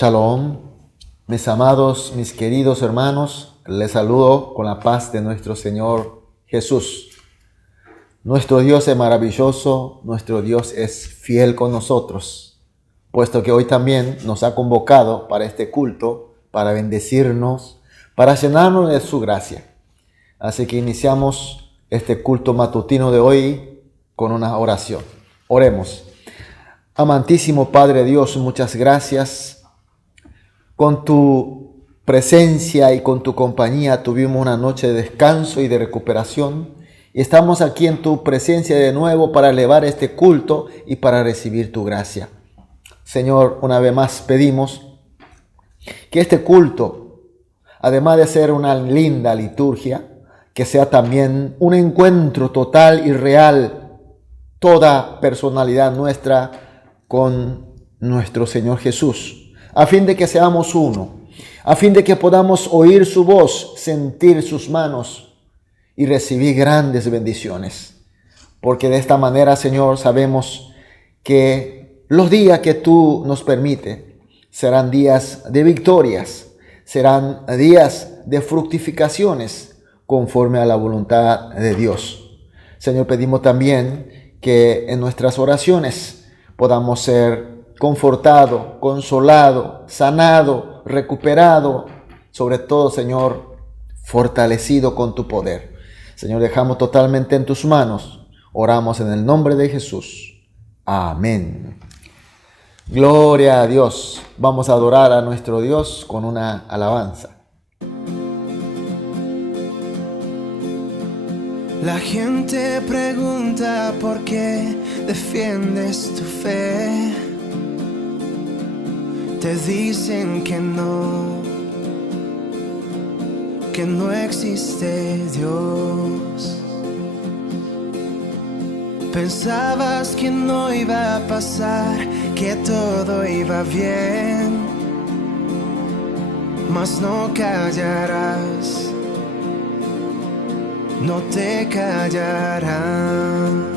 Shalom, mis amados, mis queridos hermanos, les saludo con la paz de nuestro Señor Jesús. Nuestro Dios es maravilloso, nuestro Dios es fiel con nosotros, puesto que hoy también nos ha convocado para este culto, para bendecirnos, para llenarnos de su gracia. Así que iniciamos este culto matutino de hoy con una oración. Oremos. Amantísimo Padre Dios, muchas gracias. Con tu presencia y con tu compañía tuvimos una noche de descanso y de recuperación. Y estamos aquí en tu presencia de nuevo para elevar este culto y para recibir tu gracia. Señor, una vez más pedimos que este culto, además de ser una linda liturgia, que sea también un encuentro total y real, toda personalidad nuestra con nuestro Señor Jesús, a fin de que seamos uno, a fin de que podamos oír su voz, sentir sus manos y recibir grandes bendiciones. Porque de esta manera, Señor, sabemos que los días que tú nos permites serán días de victorias, serán días de fructificaciones conforme a la voluntad de Dios. Señor, pedimos también que en nuestras oraciones podamos ser confortado, consolado, sanado, recuperado, sobre todo, Señor, fortalecido con tu poder. Señor, dejamos totalmente en tus manos. Oramos en el nombre de Jesús. Amén. Gloria a Dios. Vamos a adorar a nuestro Dios con una alabanza. La gente pregunta por qué defiendes tu fe. Te dicen que no existe Dios. Pensabas que no iba a pasar, que todo iba bien, mas no callarás, no te callarán.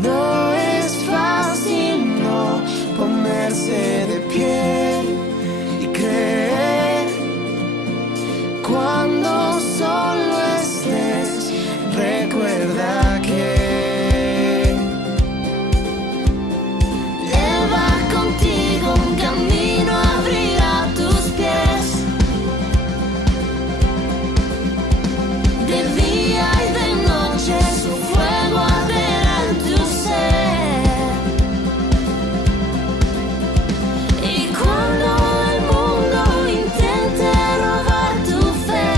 No es fácil no ponerse de pie y creer cuando solo estés. Recuerda que Él va contigo, un camino abrirá tus pies. De día y de noche su fuego arderá en tu ser. Y cuando el mundo intente robar tu fe,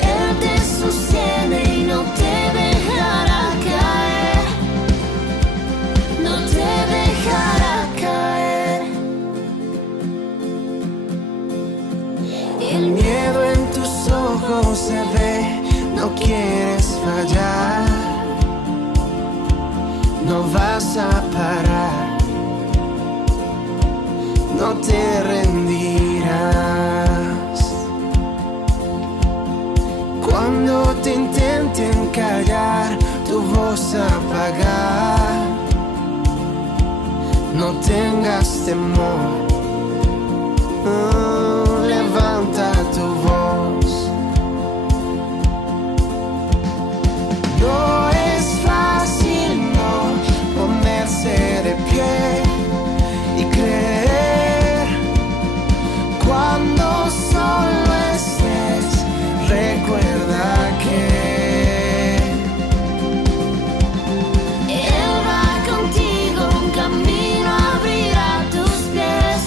Él te sostiene y no te dejará caer, no te dejará caer. El miedo en tus ojos se ve, no quieres fallar, no vas a parar, no te rendirás. Cuando te intenten callar, tu voz apagar, no tengas temor. Levanta tu voz. No es fácil no ponerse de pie y creer cuando solo estés. Recuerda que Él va contigo, un camino abrirá tus pies.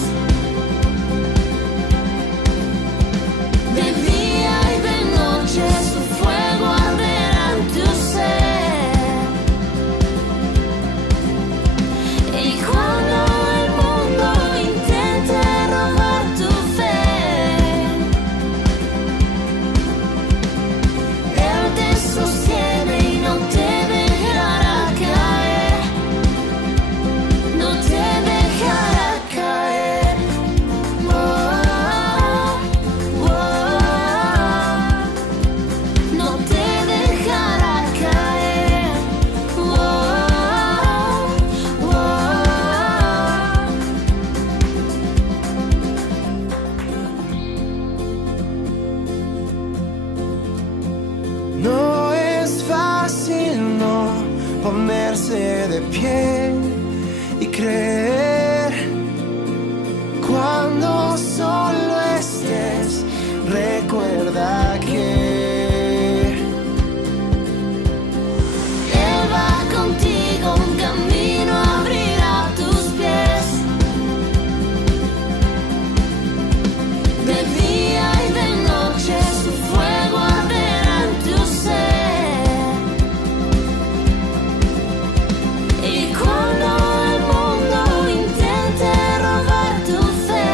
ponerse de pie y creer. Cuando solo estés, recuerda que Él va contigo, un camino abrirá tus pies. De día y de noche su fuego arderá en tu ser. Y cuando el mundo intente robar tu fe,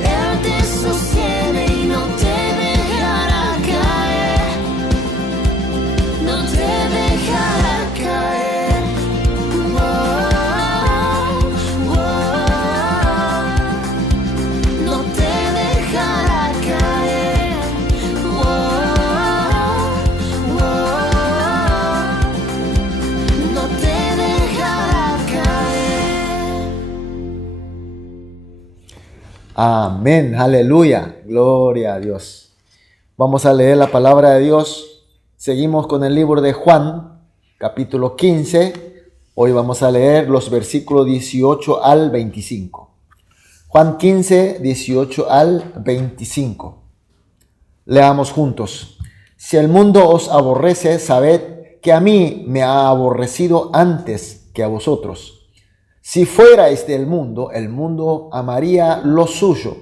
Él te sostiene y no te dejará caer. No te dejará caer. No te dejará caer. No te dejará caer. Amén, aleluya, gloria a Dios. Vamos a leer la palabra de Dios. Seguimos con el libro de Juan, capítulo 15. Hoy vamos a leer los versículos 18 al 25. Juan 15, 18 al 25. Leamos juntos. Si el mundo os aborrece, sabed que a mí me ha aborrecido antes que a vosotros. Si fuerais del mundo, el mundo amaría lo suyo,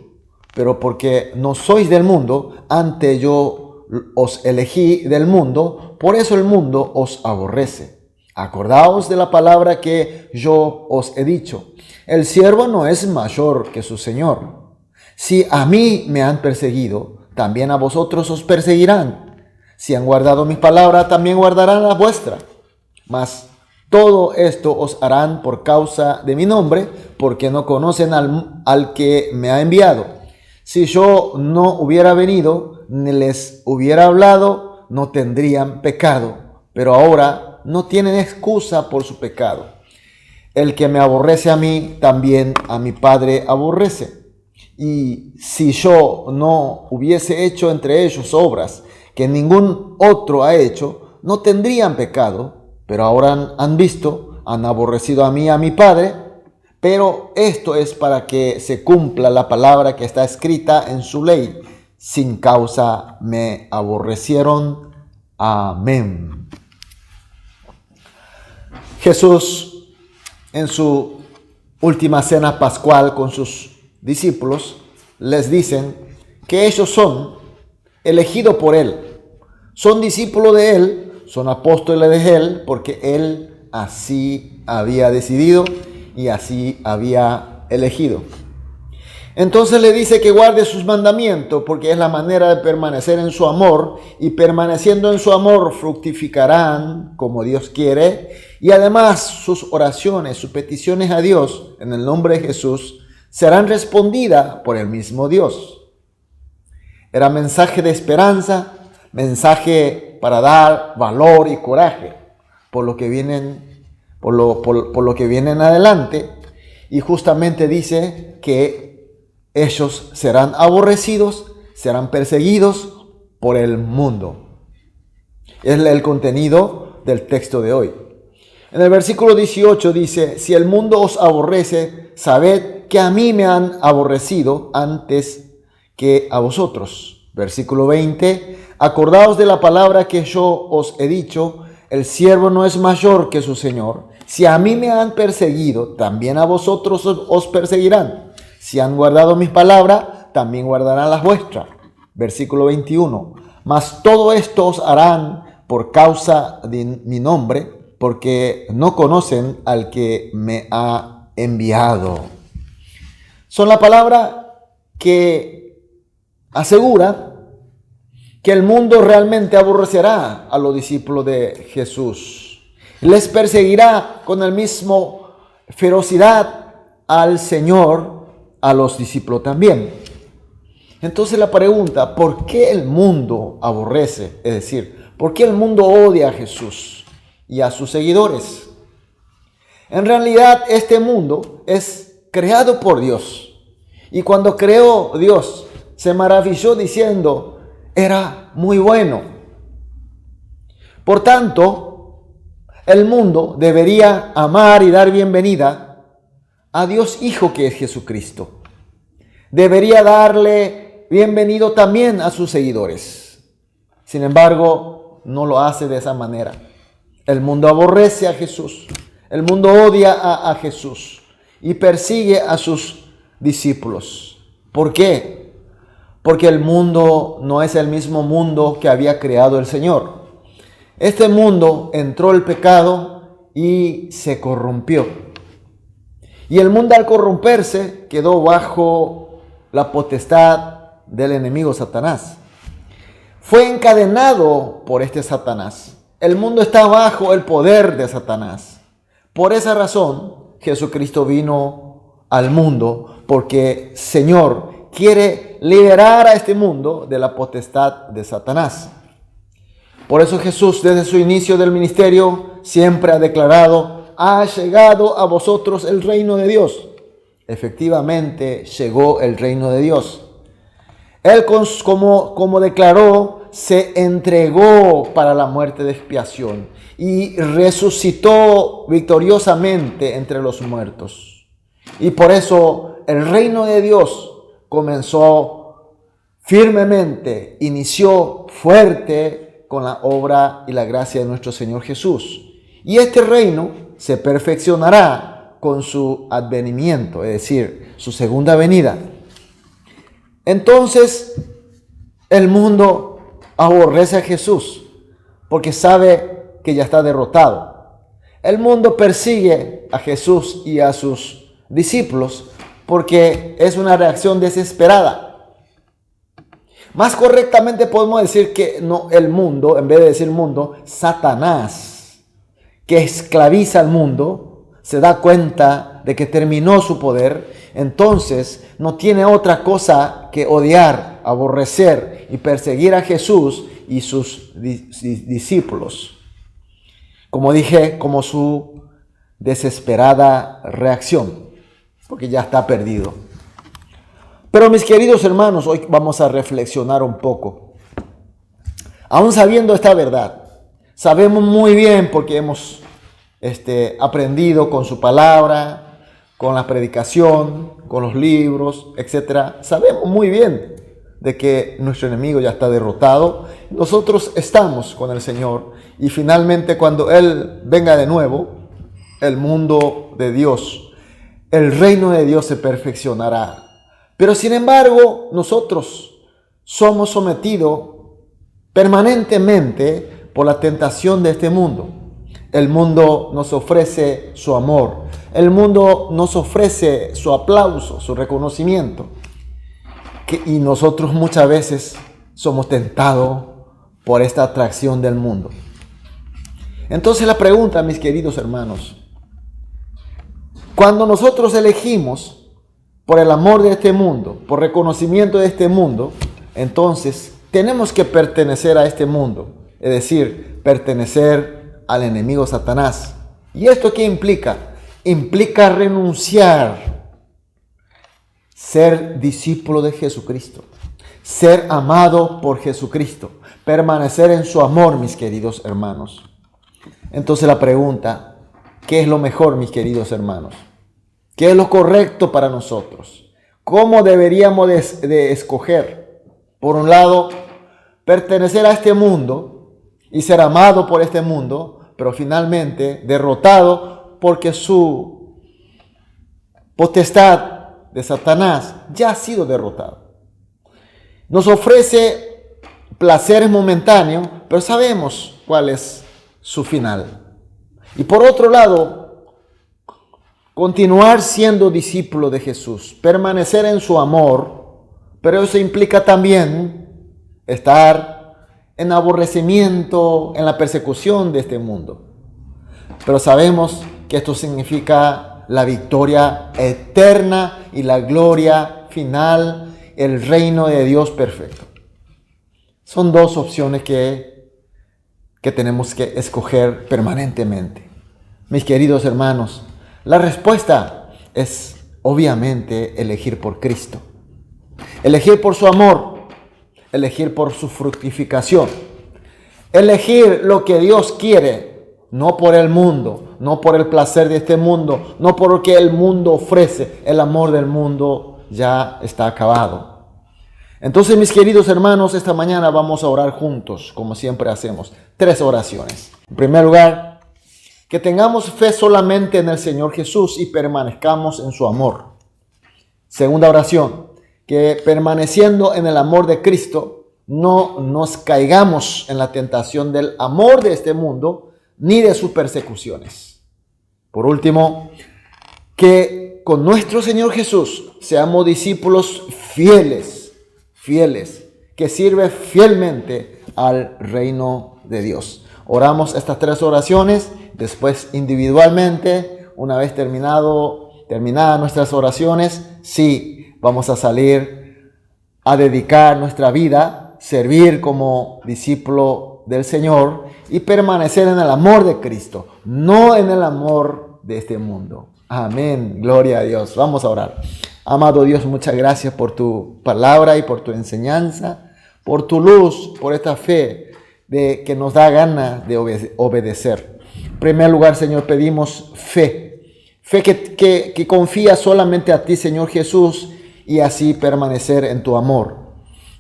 pero porque no sois del mundo, antes yo os elegí del mundo, por eso el mundo os aborrece. Acordaos de la palabra que yo os he dicho. El siervo no es mayor que su Señor. Si a mí me han perseguido, también a vosotros os perseguirán. Si han guardado mis palabras, también guardarán las vuestras. Mas todo esto os harán por causa de mi nombre, porque no conocen al que me ha enviado. Si yo no hubiera venido, ni les hubiera hablado, no tendrían pecado. Pero ahora no tienen excusa por su pecado. El que me aborrece a mí, también a mi Padre aborrece. Y si yo no hubiese hecho entre ellos obras que ningún otro ha hecho, no tendrían pecado. Pero ahora han visto, han aborrecido a mí, a mi Padre. Pero esto es para que se cumpla la palabra que está escrita en su ley. Sin causa me aborrecieron. Amén. Jesús, en su última cena pascual con sus discípulos, les dicen que ellos son elegidos por Él. Son discípulos de Él, son apóstoles de Él, porque Él así había decidido y así había elegido. Entonces le dice que guarde sus mandamientos, porque es la manera de permanecer en su amor, y permaneciendo en su amor fructificarán como Dios quiere, y además sus oraciones, sus peticiones a Dios en el nombre de Jesús serán respondidas por el mismo Dios. Era mensaje de esperanza, mensaje para dar valor y coraje por lo que vienen, por lo que vienen adelante, y justamente dice que ellos serán aborrecidos, serán perseguidos por el mundo. Es el contenido del texto de hoy. En el versículo 18 dice: si el mundo os aborrece, sabed que a mí me han aborrecido antes que a vosotros. Versículo 20: acordaos de la palabra que yo os he dicho, el siervo no es mayor que su Señor. Si a mí me han perseguido, también a vosotros os perseguirán. Si han guardado mis palabras, también guardarán las vuestras. Versículo 21. Mas todo esto os harán por causa de mi nombre, porque no conocen al que me ha enviado. Son la palabra que asegura que el mundo realmente aborrecerá a los discípulos de Jesús. Les perseguirá con el mismo ferocidad al Señor, a los discípulos también. Entonces la pregunta: ¿por qué el mundo aborrece? Es decir, ¿por qué el mundo odia a Jesús y a sus seguidores? En realidad este mundo es creado por Dios. Y cuando creó Dios, se maravilló diciendo: era muy bueno. Por tanto, el mundo debería amar y dar bienvenida a Dios Hijo, que es Jesucristo. Debería darle bienvenido también a sus seguidores. Sin embargo, no lo hace de esa manera. El mundo aborrece a Jesús. El mundo odia a Jesús y persigue a sus discípulos. ¿Por qué? Porque el mundo no es el mismo mundo que había creado el Señor. Este mundo entró el pecado y se corrompió. Y el mundo, al corromperse, quedó bajo la potestad del enemigo Satanás. Fue encadenado por este Satanás. El mundo está bajo el poder de Satanás. Por esa razón, Jesucristo vino al mundo, porque Señor quiere liberar a este mundo de la potestad de Satanás. Por eso Jesús, desde su inicio del ministerio, siempre ha declarado: ha llegado a vosotros el reino de Dios. Efectivamente, llegó el reino de Dios. Él, como declaró, se entregó para la muerte de expiación y resucitó victoriosamente entre los muertos. Y por eso el reino de Dios comenzó firmemente, inició fuerte con la obra y la gracia de nuestro Señor Jesús. Y este reino se perfeccionará con su advenimiento, es decir, su segunda venida. Entonces, el mundo aborrece a Jesús porque sabe que ya está derrotado. El mundo persigue a Jesús y a sus discípulos porque es una reacción desesperada. Más correctamente podemos decir que no el mundo, en vez de decir mundo, Satanás, que esclaviza al mundo, se da cuenta de que terminó su poder, entonces no tiene otra cosa que odiar, aborrecer y perseguir a Jesús y sus discípulos. Como dije, como su desesperada reacción, porque ya está perdido. Pero mis queridos hermanos, hoy vamos a reflexionar un poco. Aún sabiendo esta verdad, sabemos muy bien, porque hemos aprendido con su palabra, con la predicación, con los libros, etc. Sabemos muy bien de que nuestro enemigo ya está derrotado. Nosotros estamos con el Señor y finalmente, cuando Él venga de nuevo, el mundo de Dios, el reino de Dios se perfeccionará. Pero sin embargo, nosotros somos sometidos permanentemente por la tentación de este mundo. El mundo nos ofrece su amor. El mundo nos ofrece su aplauso, su reconocimiento. Y nosotros muchas veces somos tentados por esta atracción del mundo. Entonces la pregunta, mis queridos hermanos, cuando nosotros elegimos por el amor de este mundo, por reconocimiento de este mundo, entonces tenemos que pertenecer a este mundo, es decir, pertenecer al enemigo Satanás. ¿Y esto qué implica? Implica renunciar, ser discípulo de Jesucristo, ser amado por Jesucristo, permanecer en su amor, mis queridos hermanos. Entonces la pregunta, ¿qué es lo mejor, mis queridos hermanos? ¿Qué es lo correcto para nosotros? ¿Cómo deberíamos de escoger? Por un lado, pertenecer a este mundo y ser amado por este mundo, pero finalmente derrotado porque su potestad de Satanás ya ha sido derrotado. Nos ofrece placeres momentáneos, pero sabemos cuál es su final. Y por otro lado, continuar siendo discípulo de Jesús, permanecer en su amor, pero eso implica también estar en aborrecimiento, en la persecución de este mundo. Pero sabemos que esto significa la victoria eterna y la gloria final, el reino de Dios perfecto. Son dos opciones que tenemos que escoger permanentemente. Mis queridos hermanos, la respuesta es obviamente elegir por Cristo, elegir por su amor, elegir por su fructificación, Elegir lo que Dios quiere, no por el mundo, no por el placer de este mundo, no por lo que el mundo ofrece. El amor del mundo ya está acabado. Entonces, mis queridos hermanos, esta mañana vamos a orar juntos, como siempre hacemos. 3 oraciones. En primer lugar, que tengamos fe solamente en el Señor Jesús y permanezcamos en su amor. Segunda oración, que permaneciendo en el amor de Cristo, no nos caigamos en la tentación del amor de este mundo, ni de sus persecuciones. Por último, que con nuestro Señor Jesús seamos discípulos fieles, que sirven fielmente al reino de Dios. Oramos estas 3 oraciones, después individualmente, una vez terminadas nuestras oraciones, sí, vamos a salir a dedicar nuestra vida, servir como discípulo del Señor y permanecer en el amor de Cristo, no en el amor de este mundo. Amén, gloria a Dios. Vamos a orar. Amado Dios, muchas gracias por tu palabra y por tu enseñanza, por tu luz, por esta fe que nos da ganas de obedecer. En primer lugar, Señor, pedimos fe que confía solamente a ti, Señor Jesús, y así permanecer en tu amor.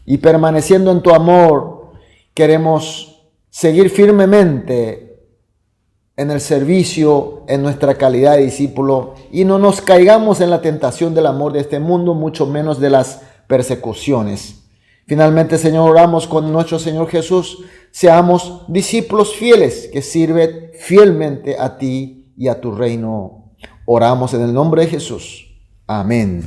Y permaneciendo en tu amor, queremos seguir firmemente en el servicio, en nuestra calidad de discípulo, y no nos caigamos en la tentación del amor de este mundo, mucho menos de las persecuciones. Finalmente, Señor, oramos con nuestro Señor Jesús, seamos discípulos fieles que sirven fielmente a ti y a tu reino. Oramos en el nombre de Jesús. Amén.